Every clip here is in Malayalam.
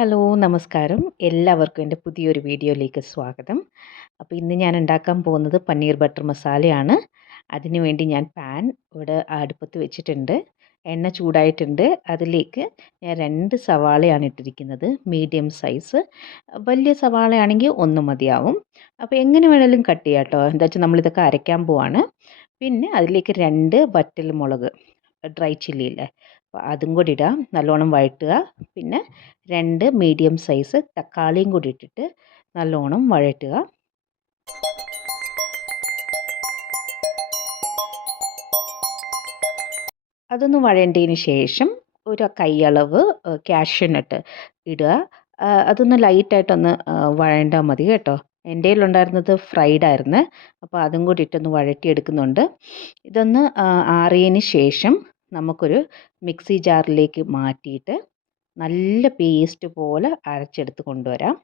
ഹലോ, നമസ്കാരം. എല്ലാവർക്കും എൻ്റെ പുതിയൊരു വീഡിയോയിലേക്ക് സ്വാഗതം. അപ്പോൾ ഇന്ന് ഞാൻ ഉണ്ടാക്കാൻ പോകുന്നത് പനീർ ബട്ടർ മസാലയാണ്. അതിനു വേണ്ടി ഞാൻ പാൻ ഇവിടെ അടുപ്പത്ത് വെച്ചിട്ടുണ്ട്. എണ്ണ ചൂടായിട്ടുണ്ട്. അതിലേക്ക് ഞാൻ 2 സവാളയാണ് ഇട്ടിരിക്കുന്നത്. Medium size. വലിയ സവാളയാണെങ്കിൽ 1 മതിയാവും. അപ്പോൾ എങ്ങനെ വേണമെങ്കിലും കട്ട് ചെയ്യാം കേട്ടോ. എന്താ വെച്ചാൽ നമ്മളിതൊക്കെ അരയ്ക്കാൻ പോവാണ്. പിന്നെ അതിലേക്ക് 2 വറ്റൽമുളക്, ഡ്രൈ ചില്ലി ഇല്ലേ, അപ്പോൾ അതും കൂടി ഇടാം. നല്ലോണം വഴറ്റുക. പിന്നെ 2 മീഡിയം സൈസ് തക്കാളിയും കൂടി ഇട്ടിട്ട് നല്ലോണം വഴറ്റുക. അതൊന്ന് വഴണ്ടതിന് ശേഷം ഒരു കൈയളവ് കാഷ്യൂ നട്ട് ഇടുക. അതൊന്ന് ലൈറ്റായിട്ടൊന്ന് വഴണ്ടാൽ മതി കേട്ടോ. എൻ്റെ കയ്യിലുണ്ടായിരുന്നത് ഫ്രൈഡ് ആയിരുന്നു. അപ്പോൾ അതും കൂടി ഇട്ടൊന്ന് വഴറ്റിയെടുക്കുന്നുണ്ട്. ഇതൊന്ന് ആറിയതിന് ശേഷം നമുക്കൊരു മിക്സി ജാറിലേക്ക് മാറ്റിയിട്ട് നല്ല പേസ്റ്റ് പോലെ അരച്ചെടുത്ത് കൊണ്ടുവരാം.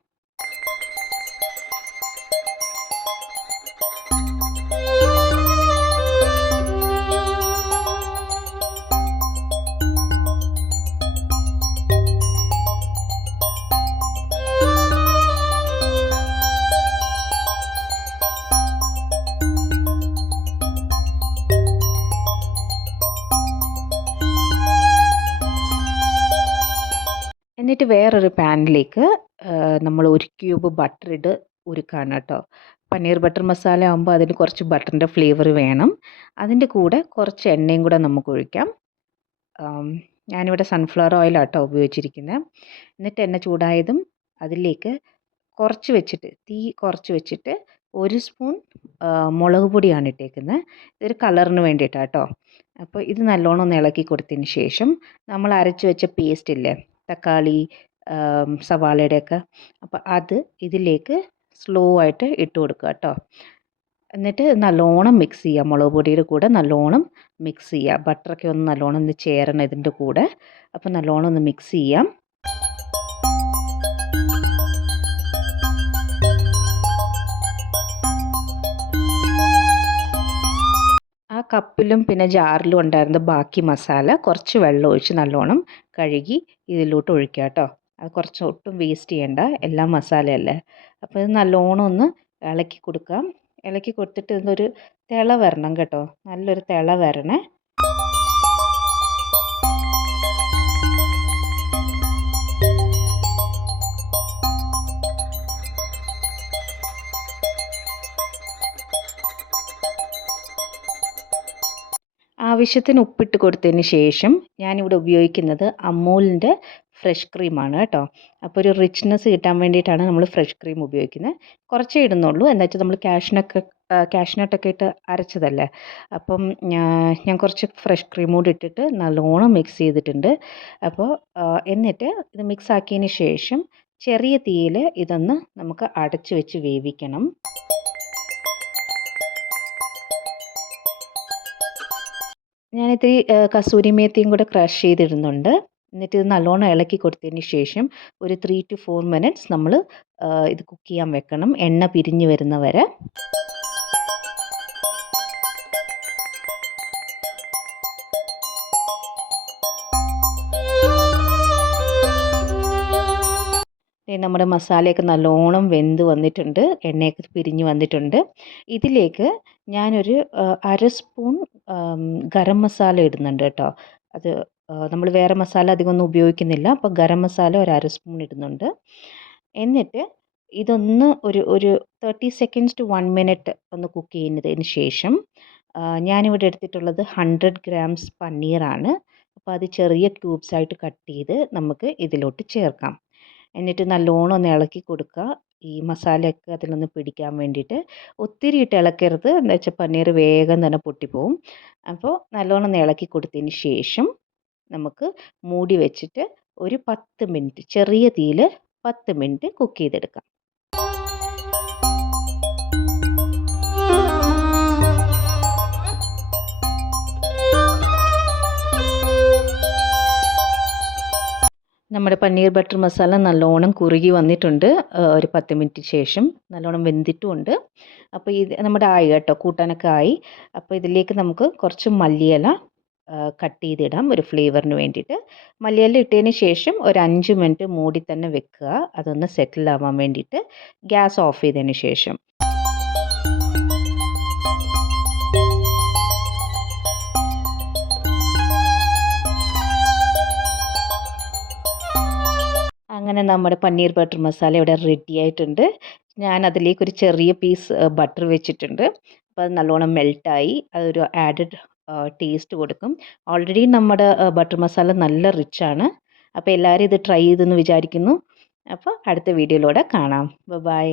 എന്നിട്ട് വേറൊരു പാനിലേക്ക് നമ്മൾ 1 ക്യൂബ് ബട്ടർ ഉരുക്കാണ് കേട്ടോ. പനീർ ബട്ടർ മസാല ആകുമ്പോൾ അതിന് കുറച്ച് ബട്ടറിൻ്റെ ഫ്ലേവർ വേണം. അതിൻ്റെ കൂടെ കുറച്ച് എണ്ണയും കൂടെ നമുക്ക് ഒഴിക്കാം. ഞാനിവിടെ സൺഫ്ലവർ ഓയിലാട്ടോ ഉപയോഗിച്ചിരിക്കുന്നത്. എന്നിട്ട് എണ്ണ ചൂടായതും അതിലേക്ക് കുറച്ച് വെച്ചിട്ട്, തീ കുറച്ച് വെച്ചിട്ട് 1 സ്പൂൺ മുളക് പൊടിയാണ് ഇട്ടേക്കുന്നത്. ഇതൊരു കളറിന് വേണ്ടിയിട്ടാട്ടോ. അപ്പോൾ ഇത് നല്ലോണം ഒന്ന് ഇളക്കി കൊടുത്തതിന് ശേഷം നമ്മൾ അരച്ച് വെച്ച പേസ്റ്റ് ഇല്ലേ, തക്കാളി സവാളയുടെയൊക്കെ, അപ്പോൾ അത് ഇതിലേക്ക് സ്ലോ ആയിട്ട് ഇട്ട് കൊടുക്കുക കേട്ടോ. എന്നിട്ട് നല്ലോണം മിക്സ് ചെയ്യുക. മുളക് പൊടിയുടെ കൂടെ നല്ലോണം മിക്സ് ചെയ്യുക. ബട്ടറൊക്കെ ഒന്ന് നല്ലോണം ഒന്ന് ചേരണം ഇതിൻ്റെ കൂടെ. അപ്പോൾ നല്ലോണം ഒന്ന് മിക്സ് ചെയ്യാം. ആ കപ്പിലും പിന്നെ ജാറിലും ഉണ്ടായിരുന്ന ബാക്കി മസാല കുറച്ച് വെള്ളം ഒഴിച്ച് നല്ലോണം കഴുകി ഇതിലോട്ട് ഒഴിക്കുക കേട്ടോ. അത് കുറച്ച് ഒട്ടും വേസ്റ്റ് ചെയ്യണ്ട, എല്ലാം മസാലയല്ലേ. അപ്പോൾ ഇത് നല്ലോണം ഒന്ന് ഇളക്കി കൊടുക്കാം. ഇളക്കി കൊടുത്തിട്ട് ഇതൊരു തിള വരണം കേട്ടോ, നല്ലൊരു തിള വരണേ. ആവശ്യത്തിന് ഉപ്പിട്ട് കൊടുത്തതിന് ശേഷം ഞാനിവിടെ ഉപയോഗിക്കുന്നത് അമൂലിൻ്റെ ഫ്രഷ് ക്രീമാണ് കേട്ടോ. അപ്പോൾ ഒരു റിച്ച്നെസ് കിട്ടാൻ വേണ്ടിയിട്ടാണ് നമ്മൾ ഫ്രഷ് ക്രീം ഉപയോഗിക്കുന്നത്. കുറച്ചേ ഇടുന്നുള്ളൂ, എന്താ വെച്ചാൽ നമ്മൾ കാഷ്നട്ടൊക്കെ ഇട്ട് അരച്ചതല്ലേ. അപ്പം ഞാൻ കുറച്ച് ഫ്രഷ് ക്രീം കൂടി ഇട്ടിട്ട് നല്ലോണം മിക്സ് ചെയ്തിട്ടുണ്ട്. അപ്പോൾ എന്നിട്ട് ഇത് മിക്സ് ആക്കിയതിന് ശേഷം ചെറിയ തീയിൽ ഇതൊന്ന് നമുക്ക് അടച്ച് വെച്ച് വേവിക്കണം. ഞാനിത്തിരി കസൂരി മേത്തിയും കൂടെ ക്രഷ് ചെയ്തിടുന്നുണ്ട്. എന്നിട്ട് ഇത് നല്ലോണം ഇളക്കി കൊടുത്തതിന് ശേഷം ഒരു 3 to 4 മിനിറ്റ്സ് നമ്മൾ ഇത് കുക്ക് ചെയ്യാൻ വെക്കണം, എണ്ണ പിരിഞ്ഞ് വരുന്ന വരെ. നമ്മുടെ മസാലയൊക്കെ നല്ലോണം വെന്ത് വന്നിട്ടുണ്ട്, എണ്ണയൊക്കെ പിരിഞ്ഞ് വന്നിട്ടുണ്ട്. ഇതിലേക്ക് ഞാനൊരു 1/2 സ്പൂൺ ഗരം മസാല ഇടുന്നുണ്ട് കേട്ടോ. അത് നമ്മൾ വേറെ മസാല അധികമൊന്നും ഉപയോഗിക്കുന്നില്ല. അപ്പോൾ ഗരം മസാല ഒരു 1/2 സ്പൂൺ ഇടുന്നുണ്ട്. എന്നിട്ട് ഇതൊന്ന് ഒരു 30 സെക്കൻഡ്സ് ടു 1 മിനിറ്റ് ഒന്ന് കുക്ക് ചെയ്യുന്നതിന് ശേഷം ഞാനിവിടെ എടുത്തിട്ടുള്ളത് 100 ഗ്രാംസ് പനീറാണ്. അപ്പോൾ അത് ചെറിയ ക്യൂബ്സ് ആയിട്ട് കട്ട് ചെയ്ത് നമുക്ക് ഇതിലോട്ട് ചേർക്കാം. എന്നിട്ട് നല്ലോണം ഒന്ന് ഇളക്കി കൊടുക്കുക, ഈ മസാലയൊക്കെ അതിലൊന്ന് പിടിക്കാൻ വേണ്ടിയിട്ട്. ഒത്തിരി ഇട്ട് ഇളക്കരുത്, എന്താ വെച്ചാൽ പനീർ വേഗം തന്നെ പൊട്ടിപ്പോവും. അപ്പോൾ നല്ലോണം ഒന്ന് ഇളക്കി കൊടുത്തതിന് ശേഷം നമുക്ക് മൂടി വെച്ചിട്ട് ഒരു 10 മിനിറ്റ് ചെറിയ തീയിൽ 10 മിനിറ്റ് കുക്ക് ചെയ്തെടുക്കാം. നമ്മുടെ പനീർ ബട്ടർ മസാല നല്ലോണം കുറുകി വന്നിട്ടുണ്ട്. ഒരു 10 മിനിറ്റ് ശേഷം നല്ലോണം വെന്തിട്ടുമുണ്ട്. അപ്പോൾ ഇത് നമ്മുടെ ആയി കേട്ടോ, കൂട്ടാനൊക്കെ ആയി. അപ്പോൾ ഇതിലേക്ക് നമുക്ക് കുറച്ച് മല്ലിയില, കട്ട് ചെയ്തിടാം ഒരു ഫ്ലേവറിന് വേണ്ടിയിട്ട്. മല്ലിയില ഇട്ടതിന് ശേഷം ഒരു 5 മിനിറ്റ് മൂടി തന്നെ വെക്കുക, അതൊന്ന് സെറ്റിൽ ആവാൻ വേണ്ടിയിട്ട്. ഗ്യാസ് ഓഫ് ചെയ്തതിന് ശേഷം അങ്ങനെ നമ്മുടെ പനീർ ബട്ടർ മസാല ഇവിടെ റെഡി ആയിട്ടുണ്ട്. ഞാൻ അതിലേക്ക് ഒരു ചെറിയ പീസ് ബട്ടർ വെച്ചിട്ടുണ്ട്. അപ്പോൾ അത് നല്ലോണം മെൽട്ടായി, അതൊരു ആഡഡ് ടേസ്റ്റ് കൊടുക്കും. ഓൾറെഡി നമ്മുടെ ബട്ടർ മസാല നല്ല റിച്ചാണ്. അപ്പോൾ എല്ലാവരും ഇത് ട്രൈ ചെയ്തെന്ന് വിചാരിക്കുന്നു. അപ്പോൾ അടുത്ത വീഡിയോയിലൂടെ കാണാം. ബൈ.